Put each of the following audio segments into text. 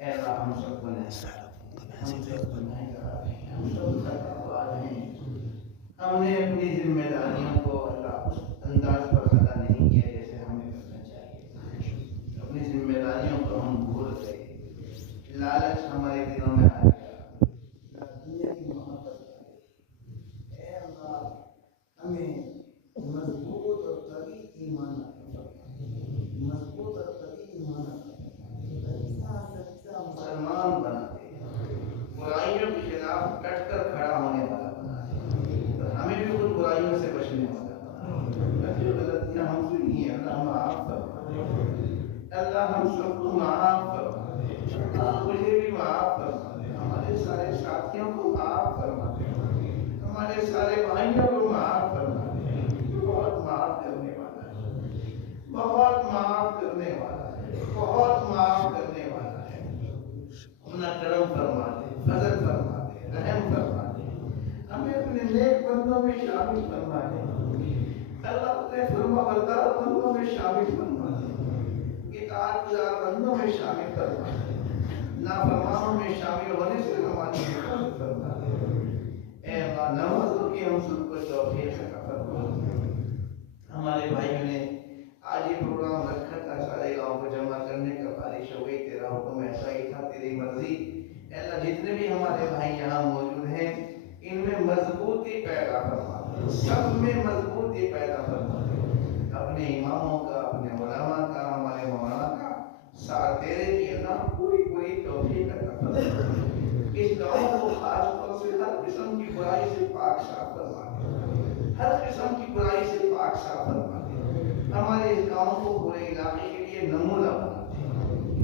اے اللہ ہم سب گناہگار ہیں، ہم سب خطاوار ہیں، ہم نے اپنی ذمہ داریوں کو اللہ اس انداز پر ادا نہیں کیا جیسے ہمیں کرنا چاہیے، اپنی ذمہ داریوں کو ہم بھول گئے، لالچ ہمارے دلوں میں آ گیا، دنیا کی محبت آ گئی۔ اے اللہ ہمیں مضبوط اور قوی ایمان عطا فرما، مضبوط اور قوی ایمان عطا فرما، سچا مسلمان بنا دے، برائیوں کے خلاف ڈٹ کر کھڑا ہونے والا بنا دے، اور ہمیں بھی خود برائیوں سے بچنے والا بنا دے۔ جو غلطیاں ہم سے نہیں ہیں اللہ معاف فرما دے، اللہ ہم سب کو معاف فرما دے، اللہ مجھے بھی معاف فرما دے، ہمارے سارے ساتھیوں کو معاف فرما دے، ہمارے سارے بھائیوں کو معاف فرما دے، بہت معاف کرنے والا ہے، بہت معاف کرنے والا ہے، بہت معاف کرنے والا ہے۔ اپنا کرم فرما دے، فضل فرما دے، رحم فرما دے، ہمیں اپنے نیک بندوں میں شامل فرما دے، اللہ اپنے فرما بردار بندوں میں شامل فرما دے، اطاعت گزار بندوں میں شامل فرما دے، نافرمانوں میں شامل ہونے سے ہماری حفاظت فرما دے۔ اے اللہ نمازوں کی ہم سب کو توفیق عطا فرما دے۔ ہمارے بھائیوں نے آج یہ پروگرام رکھا تھا سارے گاؤں کو جمع کرنے کا، بارش ہو گئی، تیرا حکم ایسا ہی تھا، تیری مرضی۔ اے اللہ جتنے بھی ہمارے بھائی یہاں موجود ہیں ان میں مضبوطی پیدا فرما دے، سب میں مضبوطی پیدا فرما دے، اپنے اماموں کا، اپنے علماء کا، ہمارے مولانا کا ساتھ تیرے کی اللہ پوری پوری توفیق عطا فرما دے۔ اس گاؤں کو خاص طور سے ہر قسم کی برائی سے پاک صاف فرما دے، ہر قسم کی برائی سے پاک صاف فرما دے، ہمارے اس گاؤں کو پورے علاقے کے لیے نمونہ بنا دے،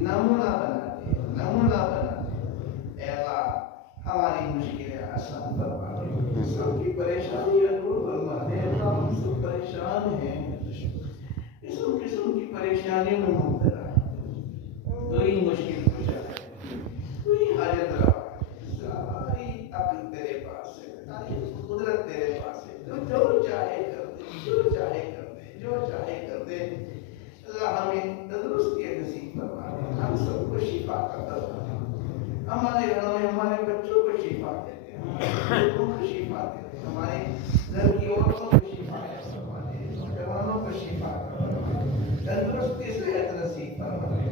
نمونہ بنا دے، نمونہ بنا دے۔ اے اللہ ہماری مشکلیں آسان فرما دے، سب کی پریشانیاں دور فرما دے۔ اللہ ہم سب پریشان ہیں، قسم قسم کی پریشانیوں میں مبتلا ہیں، کوئی مشکل کشا ہے، کوئی حاجت روا ہے، ساری عقل تیرے پاس ہے، ساری قدرت تیرے پاس ہے، تو جو چاہے کر دے، جو چاہے کر دے، جو چاہے کر دے۔ اللہ ہمیں تندرستی نصیب فرما دے، ہم سب کو شفا عطا فرما دے، ہمارے گھروں میں ہمارے بچوں کو شفا دے دے، ہمارے بزرگوں کو شفا دے دے، ہمارے گھر کی عورتوں کو شفا عطا فرما دے، جوانوں کو شفا عطا فرما دے، تندرستی صحت نصیب فرما دے۔